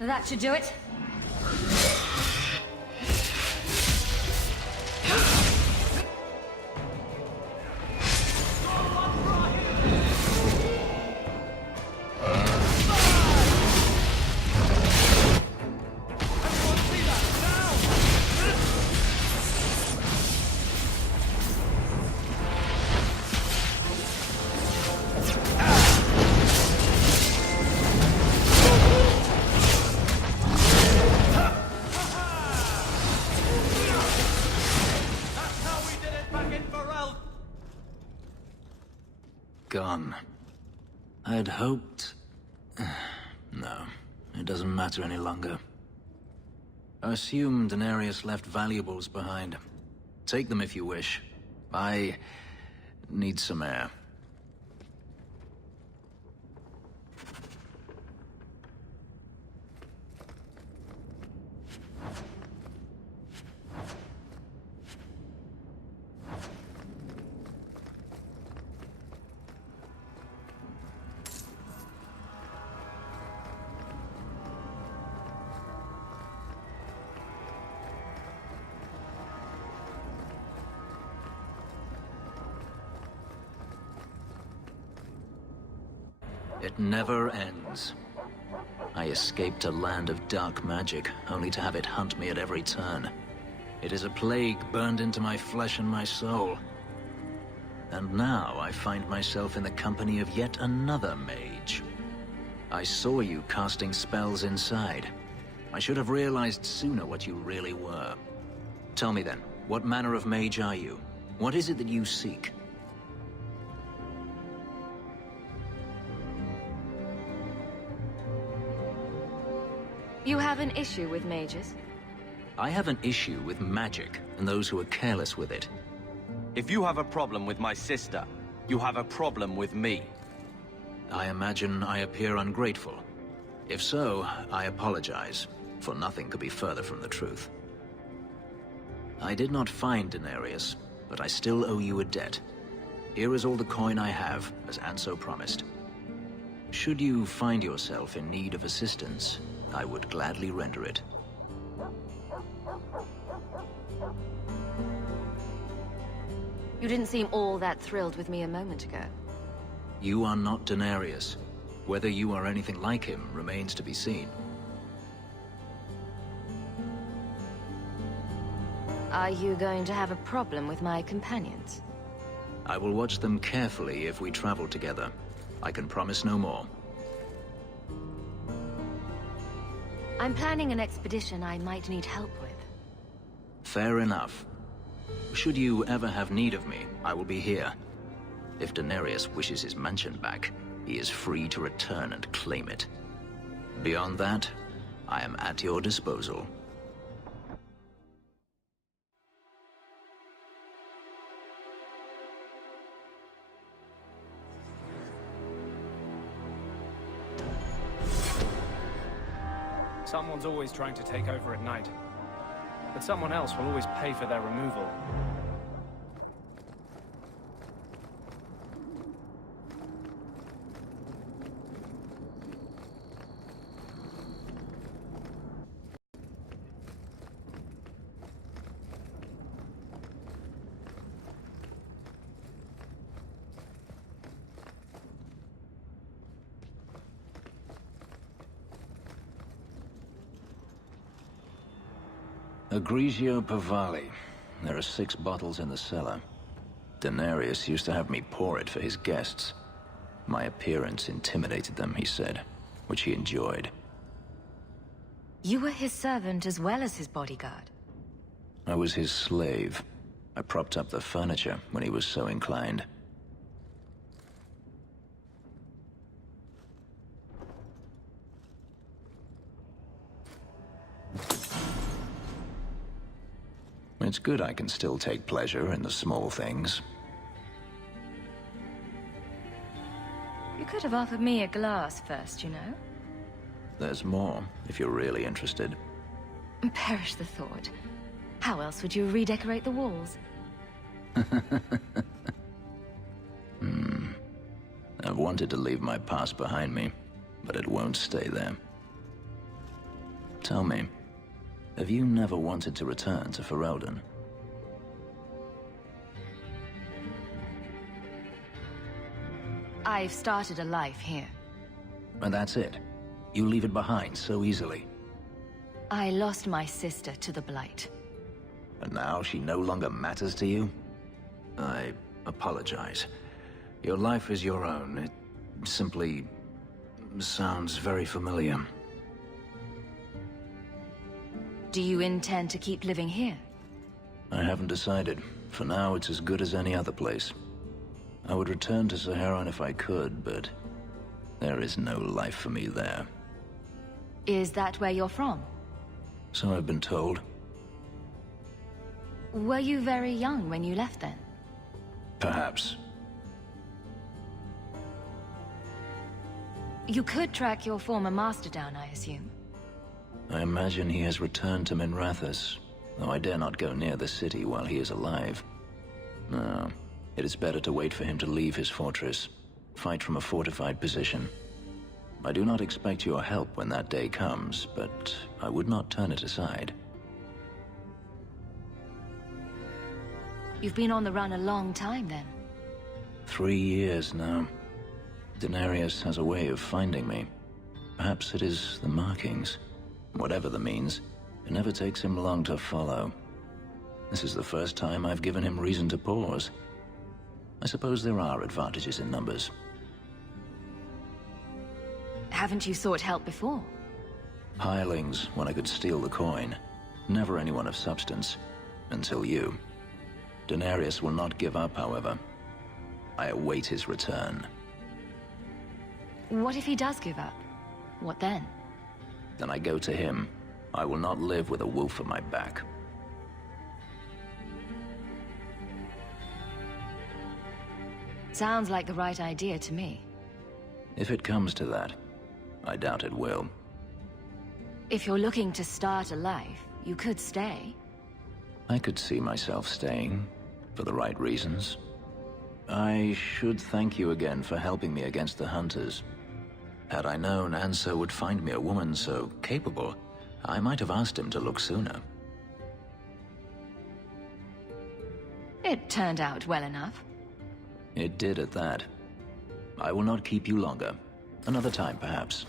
That should do it. Gone. I'd hoped... No, it doesn't matter any longer. I assume Daenerys left valuables behind. Take them if you wish. I need some air. It never ends. I escaped a land of dark magic, only to have it hunt me at every turn. It is a plague burned into my flesh and my soul. And now I find myself in the company of yet another mage. I saw you casting spells inside. I should have realized sooner what you really were. Tell me then, what manner of mage are you? What is it that you seek? You have an issue with mages? I have an issue with magic and those who are careless with it. If you have a problem with my sister, you have a problem with me. I imagine I appear ungrateful. If so, I apologize, for nothing could be further from the truth. I did not find Daenerys, but I still owe you a debt. Here is all the coin I have, as Anso promised. Should you find yourself in need of assistance, I would gladly render it. You didn't seem all that thrilled with me a moment ago. You are not Daenerys. Whether you are anything like him remains to be seen. Are you going to have a problem with my companions? I will watch them carefully if we travel together. I can promise no more. I'm planning an expedition I might need help with. Fair enough. Should you ever have need of me, I will be here. If Daenerys wishes his mansion back, he is free to return and claim it. Beyond that, I am at your disposal. Someone's always trying to take over at night. But someone else will always pay for their removal. Grigio Pavali. There are 6 bottles in the cellar. Daenerys used to have me pour it for his guests. My appearance intimidated them, he said, which he enjoyed. You were his servant as well as his bodyguard. I was his slave. I propped up the furniture when he was so inclined. It's good I can still take pleasure in the small things. You could have offered me a glass first, you know? There's more, if you're really interested. Perish the thought. How else would you redecorate the walls? I've wanted to leave my past behind me, but it won't stay there. Tell me, have you never wanted to return to Ferelden? I've started a life here. And that's it? You leave it behind so easily? I lost my sister to the Blight. And now she no longer matters to you? I apologize. Your life is your own. It simply sounds very familiar. Do you intend to keep living here? I haven't decided. For now, it's as good as any other place. I would return to Saharan if I could, but there is no life for me there. Is that where you're from? So I've been told. Were you very young when you left then? Perhaps. You could track your former master down, I assume. I imagine he has returned to Minrathous, though I dare not go near the city while he is alive. No, it is better to wait for him to leave his fortress, fight from a fortified position. I do not expect your help when that day comes, but I would not turn it aside. You've been on the run a long time then. 3 years now. Denarius has a way of finding me. Perhaps it is the markings. Whatever the means, it never takes him long to follow. This is the first time I've given him reason to pause. I suppose there are advantages in numbers. Haven't you sought help before? Hirelings, when I could steal the coin. Never anyone of substance. Until you. Denarius will not give up, however. I await his return. What if he does give up? What then? Then I go to him. I will not live with a wolf at my back. Sounds like the right idea to me. If it comes to that, I doubt it will. If you're looking to start a life, you could stay. I could see myself staying, for the right reasons. I should thank you again for helping me against the hunters. Had I known Ansel would find me a woman so capable, I might have asked him to look sooner. It turned out well enough. It did at that. I will not keep you longer. Another time, perhaps.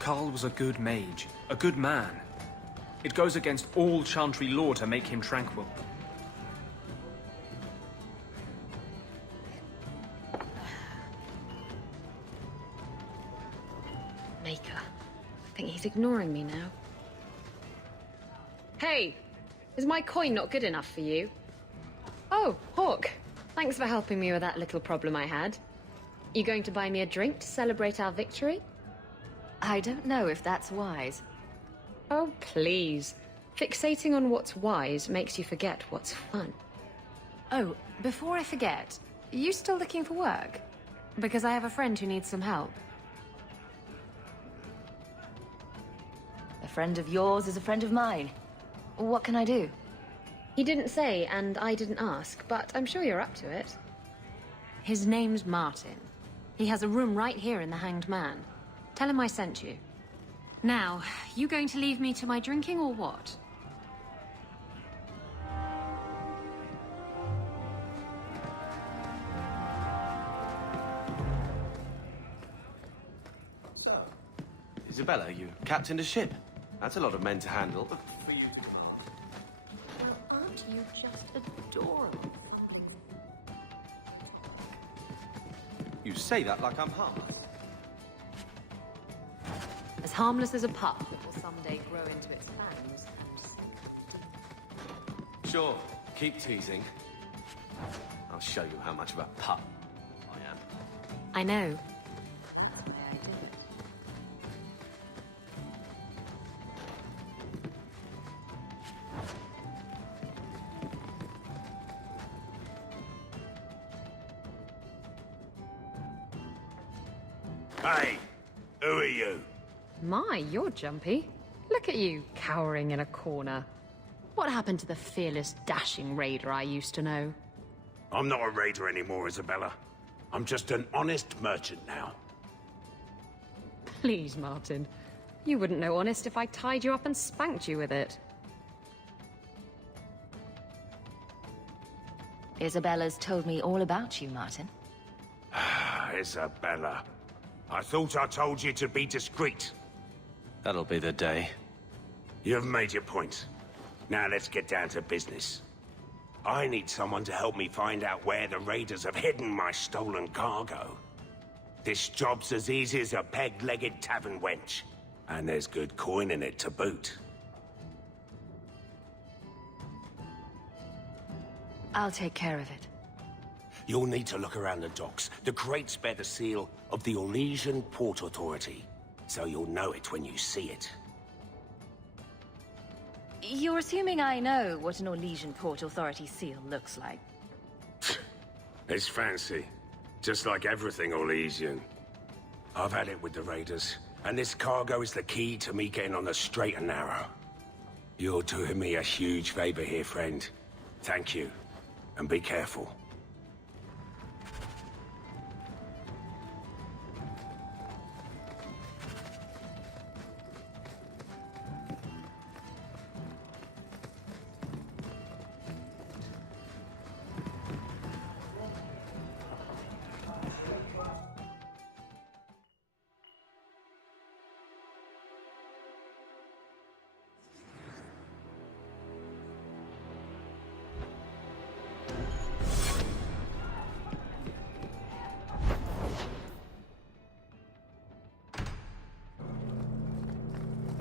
Carl was a good mage, a good man. It goes against all Chantry law to make him tranquil. Maker. I think he's ignoring me now. Hey! Is my coin not good enough for you? Oh, Hawk. Thanks for helping me with that little problem I had. You going to buy me a drink to celebrate our victory? I don't know if that's wise. Oh, please. Fixating on what's wise makes you forget what's fun. Oh, before I forget, are you still looking for work? Because I have a friend who needs some help. A friend of yours is a friend of mine. What can I do? He didn't say, and I didn't ask, but I'm sure you're up to it. His name's Martin. He has a room right here in the Hanged Man. Tell him I sent you. Now, you going to leave me to my drinking or what? Isabela, you captained a ship. That's a lot of men to handle. For you to command. Aren't you just adorable? You say that like I'm harmless. As harmless as a pup that will someday grow into its fangs and... Sure, keep teasing. I'll show you how much of a pup I am. I know. May I do it? Hey, who are you? My, you're jumpy. Look at you, cowering in a corner. What happened to the fearless, dashing raider I used to know? I'm not a raider anymore, Isabela. I'm just an honest merchant now. Please, Martin. You wouldn't know honest if I tied you up and spanked you with it. Isabella's told me all about you, Martin. Isabela. I thought I told you to be discreet. That'll be the day. You've made your point. Now let's get down to business. I need someone to help me find out where the raiders have hidden my stolen cargo. This job's as easy as a peg-legged tavern wench. And there's good coin in it to boot. I'll take care of it. You'll need to look around the docks. The crates bear the seal of the Orlesian Port Authority. So you'll know it when you see it. You're assuming I know what an Orlesian Port Authority seal looks like. It's fancy. Just like everything Orlesian. I've had it with the raiders. And this cargo is the key to me getting on the straight and narrow. You're doing me a huge favor here, friend. Thank you. And be careful.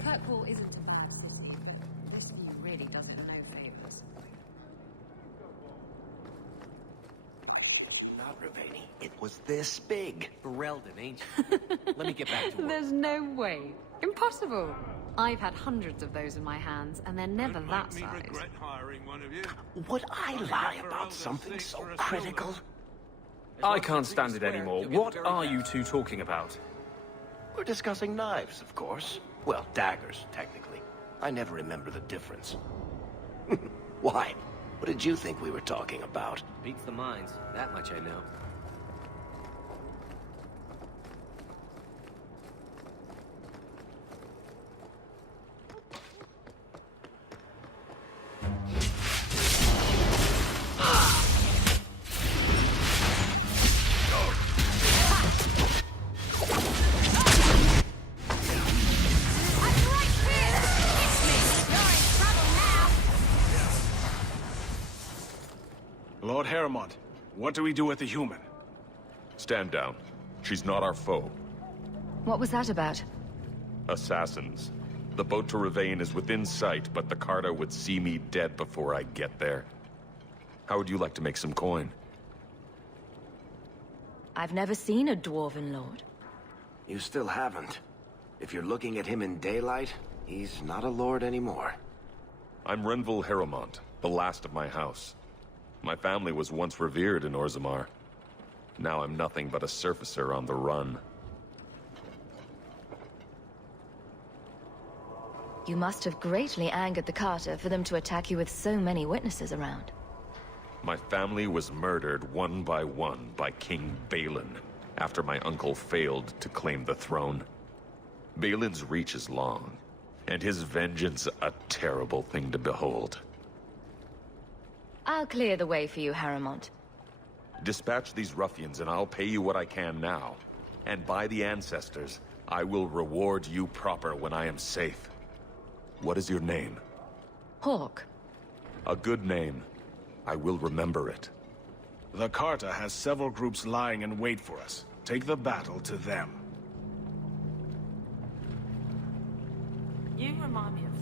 Kirkwall isn't a bad city. This view really does it no favors. Not Ravani. It was this big. Ferelden, ain't you? Let me get back to work. There's no way. Impossible. I've had hundreds of those in my hands, and they're never that size. Would I lie about something so critical? I can't stand it anymore. What are you two talking about? We're discussing knives, of course. Well, daggers, technically. I never remember the difference. Why? What did you think we were talking about? Beats the mines. That much I know. Lord Harrimont, what do we do with the human? Stand down. She's not our foe. What was that about? Assassins. The boat to Ravane is within sight, but the Carta would see me dead before I get there. How would you like to make some coin? I've never seen a dwarven lord. You still haven't. If you're looking at him in daylight, he's not a lord anymore. I'm Renville Harrimont, the last of my house. My family was once revered in Orzammar. Now I'm nothing but a surfacer on the run. You must have greatly angered the Carter for them to attack you with so many witnesses around. My family was murdered one by King Balin, after my uncle failed to claim the throne. Balin's reach is long, and his vengeance a terrible thing to behold. I'll clear the way for you, Harrimont. Dispatch these ruffians and I'll pay you what I can now. And by the ancestors, I will reward you proper when I am safe. What is your name? Hawk. A good name. I will remember it. The Carta has several groups lying in wait for us. Take the battle to them. You remind me of